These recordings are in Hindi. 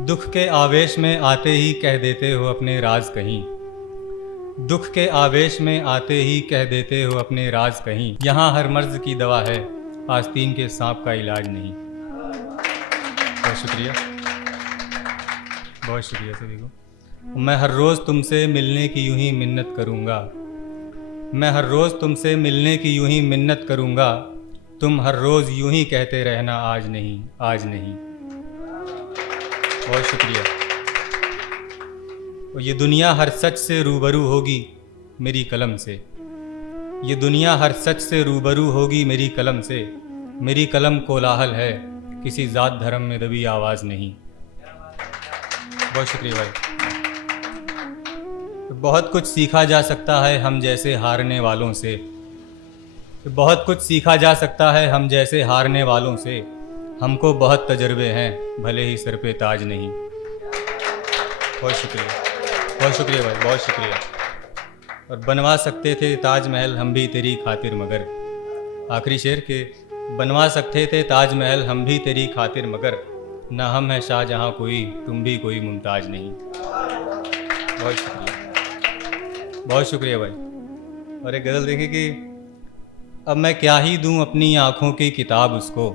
दुख के आवेश में आते ही कह देते हो अपने राज कहीं। दुख के आवेश में आते ही कह देते हो अपने राज कहीं। यहाँ हर मर्ज की दवा है, आस्तीन के सांप का इलाज नहीं। बहुत शुक्रिया, बहुत शुक्रिया सभी को। मैं हर रोज़ तुमसे मिलने की यूं ही मिन्नत करूँगा। मैं हर रोज़ तुमसे मिलने की यूं ही मिन्नत करूँगा। तुम हर रोज़ यूं ही कहते रहना आज नहीं, आज नहीं। बहुत शुक्रिया। और ये दुनिया हर सच से रूबरू होगी मेरी कलम से। ये दुनिया हर सच से रूबरू होगी मेरी कलम से। मेरी कलम कोलाहल है, किसी ज़ात धर्म में दबी आवाज़ नहीं। बहुत शुक्रिया भाई। बहुत कुछ सीखा जा सकता है हम जैसे हारने वालों से। बहुत कुछ सीखा जा सकता है हम जैसे हारने वालों से। हमको बहुत तजर्बे हैं, भले ही सर पे ताज नहीं। बहुत शुक्रिया, बहुत शुक्रिया भाई, बहुत शुक्रिया। और बनवा सकते थे ताजमहल हम भी तेरी खातिर मगर, आखिरी शेर के, बनवा सकते थे ताजमहल हम भी तेरी खातिर मगर, ना हम है शाहजहाँ कोई, तुम भी कोई मुमताज नहीं। बहुत शुक्रिया, बहुत शुक्रिया भाई। और एक गज़ल देखिए कि अब मैं क्या ही दूं अपनी आँखों की किताब उसको।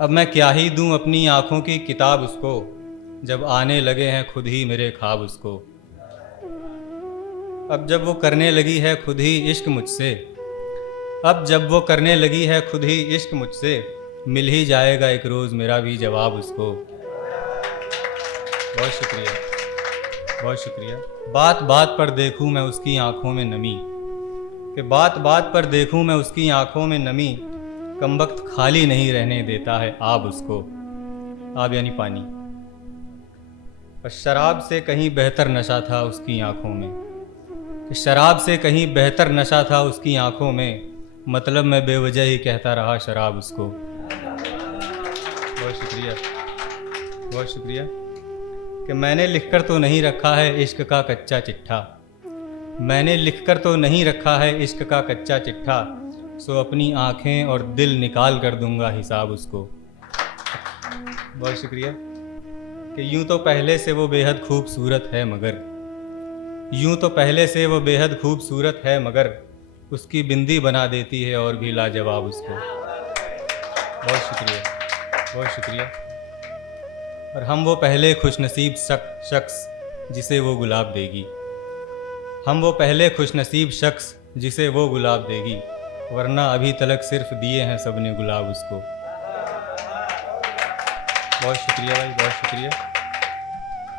अब मैं क्या ही दूं अपनी आँखों की किताब उसको, जब आने लगे हैं खुद ही मेरे ख्वाब उसको। अब जब वो करने लगी है खुद ही इश्क मुझसे, अब जब वो करने लगी है खुद ही इश्क मुझसे, मिल ही जाएगा एक रोज़ मेरा भी जवाब उसको। बहुत शुक्रिया, बहुत शुक्रिया। बात बात पर देखूं मैं उसकी आंखों में नमी, कि बात बात पर देखूं मैं उसकी आंखों में नमी, कमबख्त खाली नहीं रहने देता है आब उसको। आब यानी पानी। और शराब से कहीं बेहतर नशा था उसकी आंखों में, कि शराब से कहीं बेहतर नशा था उसकी आंखों में, मतलब मैं बेवजह ही कहता रहा शराब उसको। बहुत शुक्रिया, बहुत शुक्रिया। कि मैंने लिखकर तो नहीं रखा है इश्क का कच्चा चिट्ठा, मैंने लिखकर तो नहीं रखा है इश्क का कच्चा चिट्ठा, सो अपनी आंखें और दिल निकाल कर दूंगा हिसाब उसको। बहुत शुक्रिया। कि यूं तो पहले से वो बेहद खूबसूरत है मगर, यूं तो पहले से वो बेहद खूबसूरत है मगर, उसकी बिंदी बना देती है और भी लाजवाब उसको। बहुत शुक्रिया, बहुत शुक्रिया। और हम वो पहले खुशनसीब शख्स जिसे वो गुलाब देगी, हम वो पहले खुशनसीब शख्स जिसे वो गुलाब देगी, वरना अभी तलक सिर्फ दिए हैं सब ने गुलाब उसको। बहुत शुक्रिया भाई, बहुत शुक्रिया।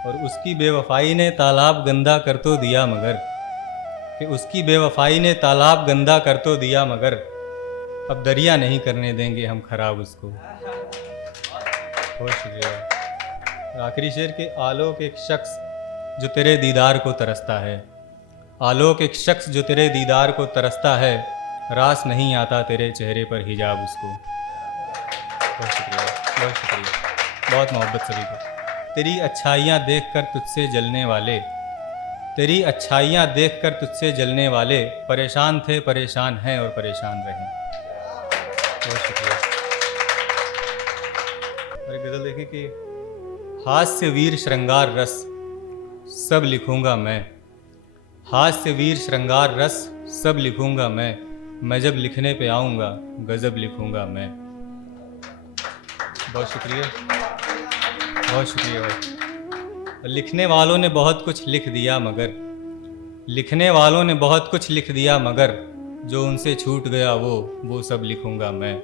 और उसकी बेवफाई ने तालाब गंदा कर तो दिया मगर, कि उसकी बेवफाई ने तालाब गंदा कर तो दिया मगर, अब दरिया नहीं करने देंगे हम खराब उसको। बहुत शुक्रिया। और आखिरी शेर के, आलोक एक शख्स जो तेरे दीदार को तरसता है, आलोक एक शख्स जो तेरे दीदार को तरसता है, रास नहीं आता तेरे चेहरे पर हिजाब उसको। बहुत शुक्रिया, बहुत शुक्रिया, बहुत मोहब्बत सभी को। तेरी अच्छाइयाँ देखकर तुझसे जलने वाले, तेरी अच्छाइयाँ देखकर तुझसे जलने वाले, परेशान थे परेशान हैं और परेशान रहें। बहुत शुक्रिया। और एक गज़ल देखें कि हास्य वीर श्रृंगार रस सब लिखूंगा मैं, हास्य वीर श्रृंगार रस सब लिखूंगा मैं जब लिखने पे आऊँगा गज़ब लिखूंगा मैं। बहुत शुक्रिया, बहुत शुक्रिया भाई। लिखने वालों ने बहुत कुछ लिख दिया मगर, लिखने वालों ने बहुत कुछ लिख दिया मगर, जो उनसे छूट गया वो सब लिखूंगा मैं।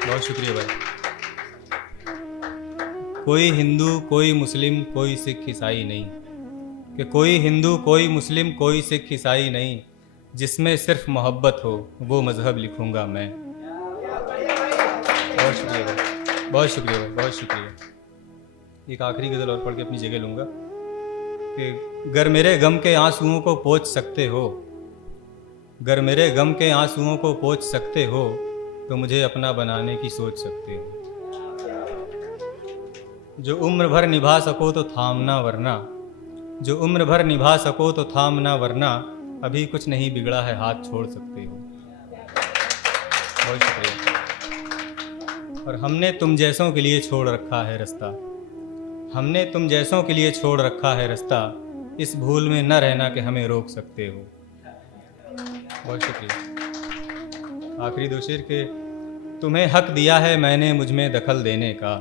बहुत शुक्रिया भाई। कोई हिंदू कोई मुस्लिम कोई सिख ईसाई नहीं, कि कोई हिंदू कोई मुस्लिम कोई सिख ईसाई नहीं, जिसमें सिर्फ मोहब्बत हो वो मज़हब लिखूंगा मैं। बहुत शुक्रिया भाई, बहुत शुक्रिया भाई, बहुत शुक्रिया। एक आखिरी गज़ल और पढ़ के अपनी जगह लूँगा कि गर मेरे गम के आंसुओं को पोंछ सकते हो, गर मेरे गम के आंसुओं को पोंछ सकते हो, तो मुझे अपना बनाने की सोच सकते हो। जो उम्र भर निभा सको तो थामना वरना, जो उम्र भर निभा सको तो थामना वरना, अभी कुछ नहीं बिगड़ा है हाथ छोड़ सकते हो। बहुत शुक्रिया। और हमने तुम जैसों के लिए छोड़ रखा है रास्ता, हमने तुम जैसों के लिए छोड़ रखा है रास्ता, इस भूल में न रहना कि हमें रोक सकते हो। बहुत शुक्रिया। आखिरी दो शेर के, तुम्हें हक दिया है मैंने मुझ में दखल देने का,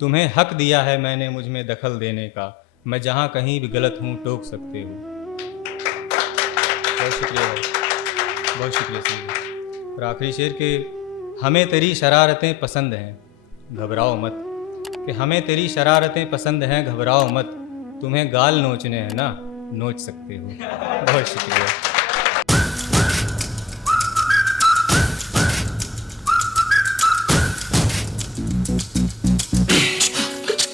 तुम्हें हक दिया है मैंने मुझ में दखल देने का, मैं जहाँ कहीं भी गलत हूँ टोक सकते हो। बहुत शुक्रिया भाई, बहुत शुक्रिया सर। और आखिरी शेर के, हमें तेरी शरारतें पसंद हैं घबराओ मत, कि हमें तेरी शरारतें पसंद हैं घबराओ मत, तुम्हें गाल नोचने हैं ना नोच सकते हो। बहुत शुक्रिया।